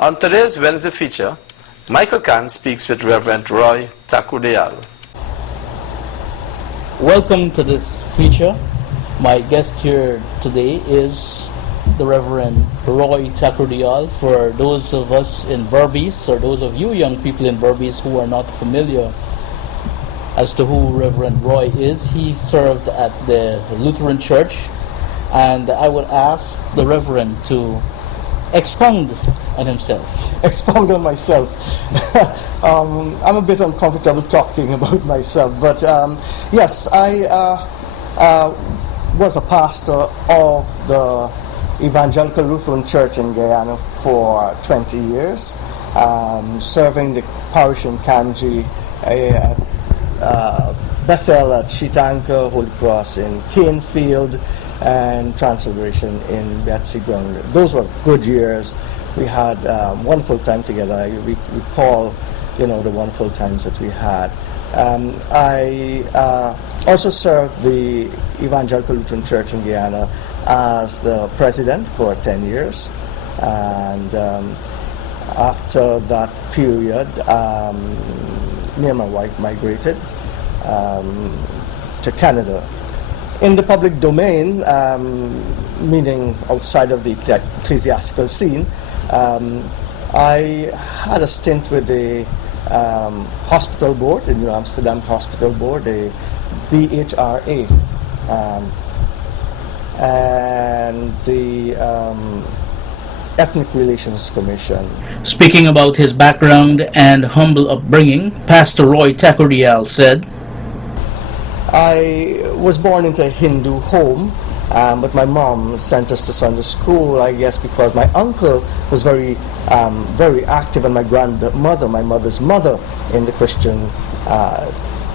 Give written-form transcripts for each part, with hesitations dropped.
On today's Wednesday feature, Michael Kahn speaks with Reverend Roy Thakurdyal. Welcome to this feature. My guest here today is the Reverend Roy Thakurdyal. For those of us in Berbice, or those of you young people in Berbice who are not familiar as to who Reverend Roy is, he served at the Lutheran Church, and I would ask the Reverend to expound on himself. Expound on myself. I'm a bit uncomfortable talking about myself, but yes, I was a pastor of the Evangelical Lutheran Church in Guyana for 20 years, serving the parish in Kanji, Bethel at Shitanka, Holy Cross in Canefield, and Transfiguration in Betsy Ground. Those were good years. We had wonderful time together. I recall, the wonderful times that we had. I also served the Evangelical Lutheran Church in Guyana as the president for 10 years. And after that period, me and my wife migrated to Canada. In the public domain, meaning outside of the ecclesiastical scene, I had a stint with the hospital board, the New Amsterdam Hospital Board, the BHRA, and the Ethnic Relations Commission. Speaking about his background and humble upbringing, Pastor Roy Thakurdyal said, I was born into a Hindu home, but my mom sent us to Sunday school, I guess because my uncle was very active, and my grandmother, my mother's mother, in the Christian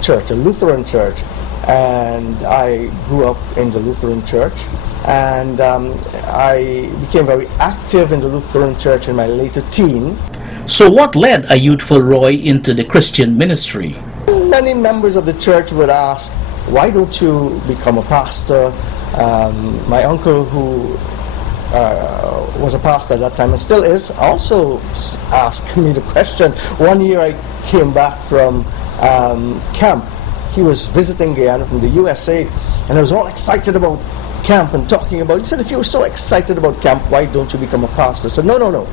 church, a Lutheran church. And I grew up in the Lutheran church, and I became very active in the Lutheran church in my later teen. So what led a youthful Roy into the Christian ministry? Many members of the church would ask, why don't you become a pastor? My uncle, who was a pastor at that time and still is, also asked me the question. One year I came back from camp. He was visiting Guyana from the USA, and I was all excited about camp and talking about it. He said, if you were so excited about camp, why don't you become a pastor? I said, no.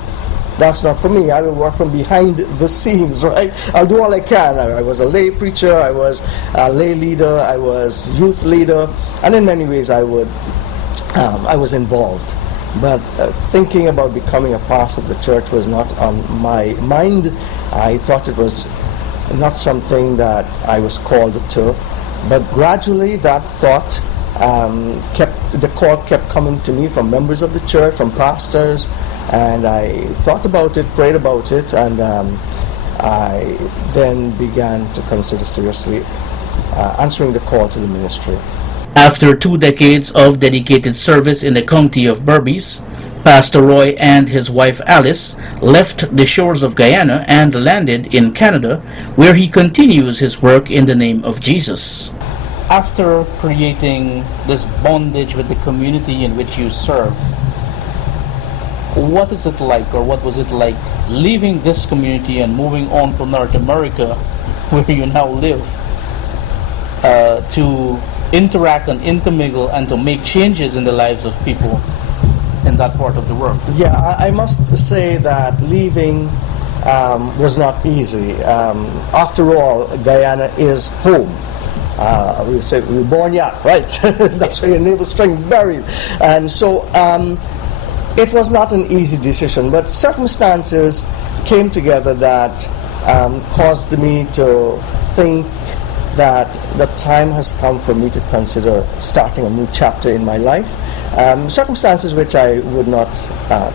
That's not for me. I will work from behind the scenes, right? I'll do all I can. I was a lay preacher, I was a lay leader, I was youth leader, and in many ways I was involved. But thinking about becoming a pastor of the church was not on my mind. I thought it was not something that I was called to. But gradually that thought the call kept coming to me from members of the church, from pastors, and I thought about it, prayed about it, and I then began to consider seriously answering the call to the ministry. After 2 decades of dedicated service in the county of Berbice, Pastor Roy and his wife Alice left the shores of Guyana and landed in Canada, where he continues his work in the name of Jesus. After creating this bondage with the community in which you serve, what is it like, or what was it like, leaving this community and moving on from North America, where you now live, to interact and intermingle and to make changes in the lives of people in that part of the world? Yeah, I must say that leaving was not easy. After all, Guyana is home. We say we were born here, right? That's where your navel string buried. And so it was not an easy decision, but circumstances came together that caused me to think that the time has come for me to consider starting a new chapter in my life. Circumstances which I would not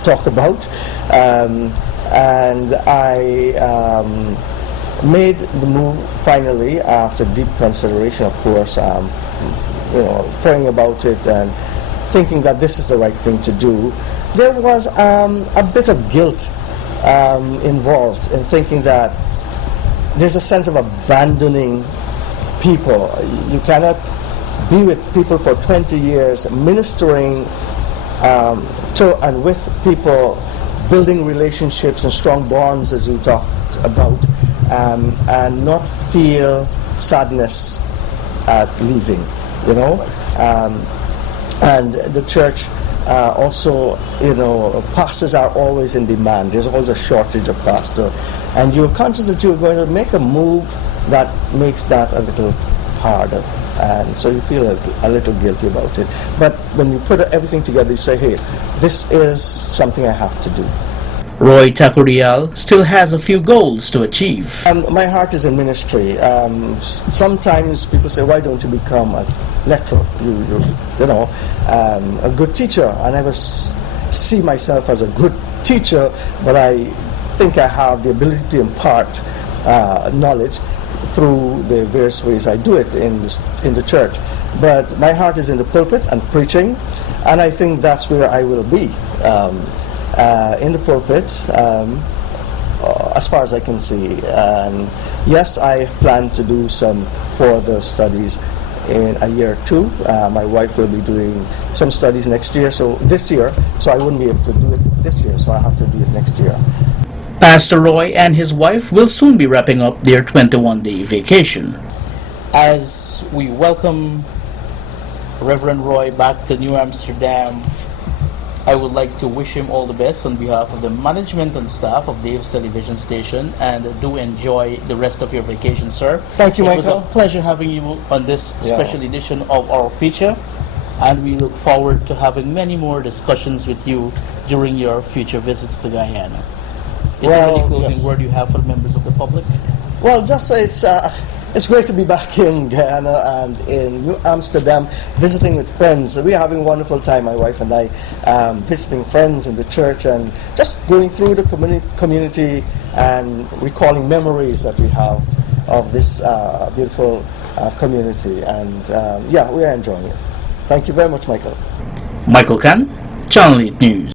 talk about. And I made the move finally after deep consideration, of course, praying about it and thinking that this is the right thing to do. There was a bit of guilt involved in thinking that there's a sense of abandoning people. You cannot be with people for 20 years, ministering to and with people building relationships and strong bonds, as you talked about, and not feel sadness at leaving, you know. And the church also, you know, pastors are always in demand. There's always a shortage of pastors, and you're conscious that you're going to make a move that makes that a little harder, and so you feel a little guilty about it. But when you put everything together, you say, hey, this is something I have to do. Roy Thakurdyal still has a few goals to achieve. My heart is in ministry. Sometimes people say, why don't you become a lecturer? You know, a good teacher. I never see myself as a good teacher, but I think I have the ability to impart knowledge through the various ways I do it in the church. But my heart is in the pulpit and preaching, and I think that's where I will be. In the pulpit, as far as I can see. And yes, I plan to do some further studies in a year or two. My wife will be doing some studies next year, so I wouldn't be able to do it this year, so I have to do it next year. Pastor Roy and his wife will soon be wrapping up their 21-day vacation. As we welcome Reverend Roy back to New Amsterdam, I would like to wish him all the best on behalf of the management and staff of Dave's television station, and do enjoy the rest of your vacation, sir. Thank you, Michael. It was a pleasure having you on this special edition of our feature, and we look forward to having many more discussions with you during your future visits to Guyana. Is there any closing word you have for the members of the public? Well, just it's great to be back in Guyana and in New Amsterdam, visiting with friends. We are having a wonderful time, my wife and I, visiting friends in the church and just going through the community and recalling memories that we have of this beautiful community. And we are enjoying it. Thank you very much, Michael. Michael Khan, Channel 8 News.